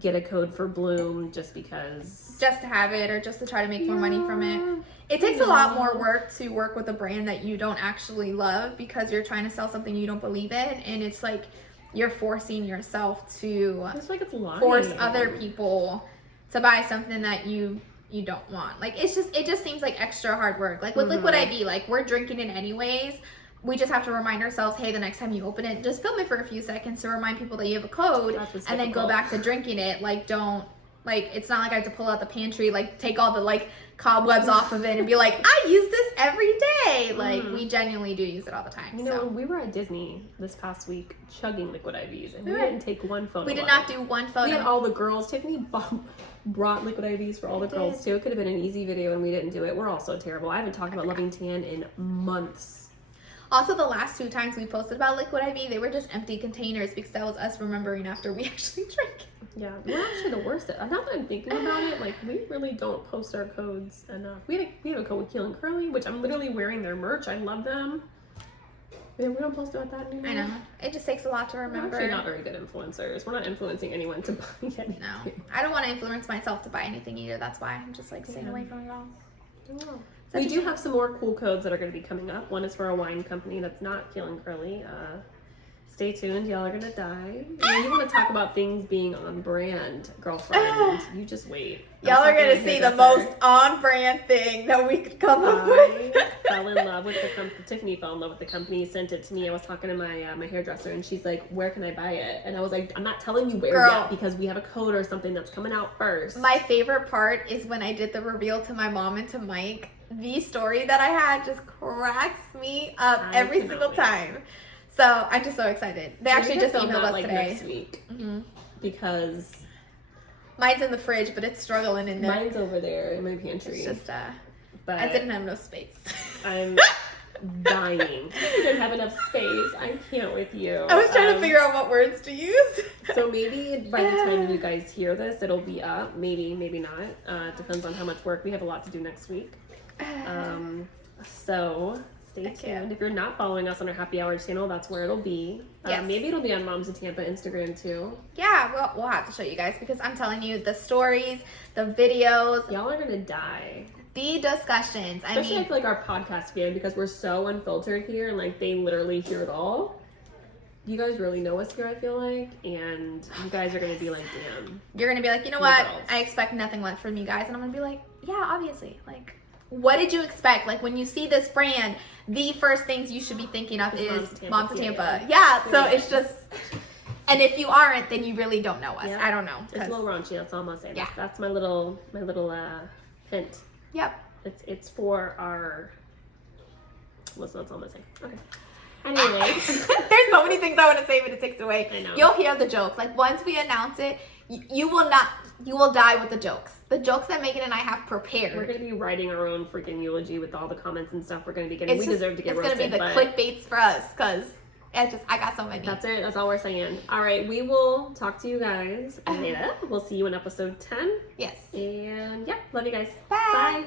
get a code for Bloom just because. Just to have it or just to try to make more money from it. It takes a lot more work to work with a brand that you don't actually love because you're trying to sell something you don't believe in, and it's like you're forcing yourself to force other people to buy something that you don't want. Like it just seems like extra hard work. Like with Liquid IV, like we're drinking it anyways. We just have to remind ourselves, hey, the next time you open it, just film it for a few seconds to remind people that you have a code, and then go back to drinking it. Like don't. Like, it's not like I have to pull out the pantry, like, take all the, like, cobwebs off of it and be like, I use this every day. Like, we genuinely do use it all the time. You know, we were at Disney this past week chugging Liquid IVs, and we didn't take one photo. We did not do one photo. We had all the girls. Tiffany brought Liquid IVs for all the girls, too. It could have been an easy video, and we didn't do it. We're all so terrible. I haven't talked about Loving Tan in months. Also, the last 2 times we posted about Liquid IV, they were just empty containers because that was us remembering after we actually drank it. Yeah, we're actually the worst. Now that I'm thinking about it, like, we really don't post our codes enough. We have a code with Keel and Curly, which I'm literally wearing their merch. I love them. We don't post about that anymore. I know. It just takes a lot to remember. We're actually not very good influencers. We're not influencing anyone to buy anything. No. I don't want to influence myself to buy anything either. That's why I'm just, like, staying away from it all. Oh. We do have some more cool codes that are going to be coming up. One is for a wine company that's not Keel and Curly. Stay tuned. Y'all are going to die. You want to talk about things being on brand, girlfriend. You just wait. Y'all are going to see the most on brand thing that we could come up with. Fell in love with the company. Tiffany fell in love with the company, sent it to me. I was talking to my hairdresser, and she's like, where can I buy it? And I was like, I'm not telling you where yet because we have a code or something that's coming out first. My favorite part is when I did the reveal to my mom and to Mike. The story that I had just cracks me up every single time. So I'm just so excited. They actually just emailed us today. Next week because mine's in the fridge, but it's struggling in there. Mine's over there in my pantry. It's just but I didn't have no space. I'm dying. I don't have enough space. I can't with you. I was trying to figure out what words to use. So maybe by the time you guys hear this, it'll be up. Maybe not. Depends on how much work. We have a lot to do next week. So stay tuned. If you're not following us on our Happy Hour channel, that's where it'll be. Maybe it'll be on Moms of Tampa Instagram too. Yeah, we'll have to show you guys because I'm telling you, the stories, the videos. Y'all are gonna die. The discussions. Especially I feel like our podcast fan because we're so unfiltered here and like they literally hear it all. You guys really know us here, I feel like, and you guys are gonna be like, damn. You're gonna be like, you know what? I expect nothing less from you guys, and I'm gonna be like, yeah, obviously, like. What did you expect? Like when you see this brand, the first things you should be thinking of is Moms of Tampa. Yeah, so it's just, and if you aren't, then you really don't know us. Yeah. I don't know. It's a little raunchy. That's all I'm gonna say. Yeah. That's my little hint. Yep. It's for our. That's all I'm gonna say. Okay. Anyway, there's so many things I want to say, but it takes away. I know. You'll hear the jokes. Like once we announce it, you will die with the jokes. The jokes that Megan and I have prepared. We're going to be writing our own freaking eulogy with all the comments and stuff we're going to be getting. We deserve to get roasted. It's going to be the clickbaits for us because I got so many. That's it. That's all we're saying. All right. We will talk to you guys later. We'll see you in episode 10. Yes. And yeah, love you guys. Bye. Bye.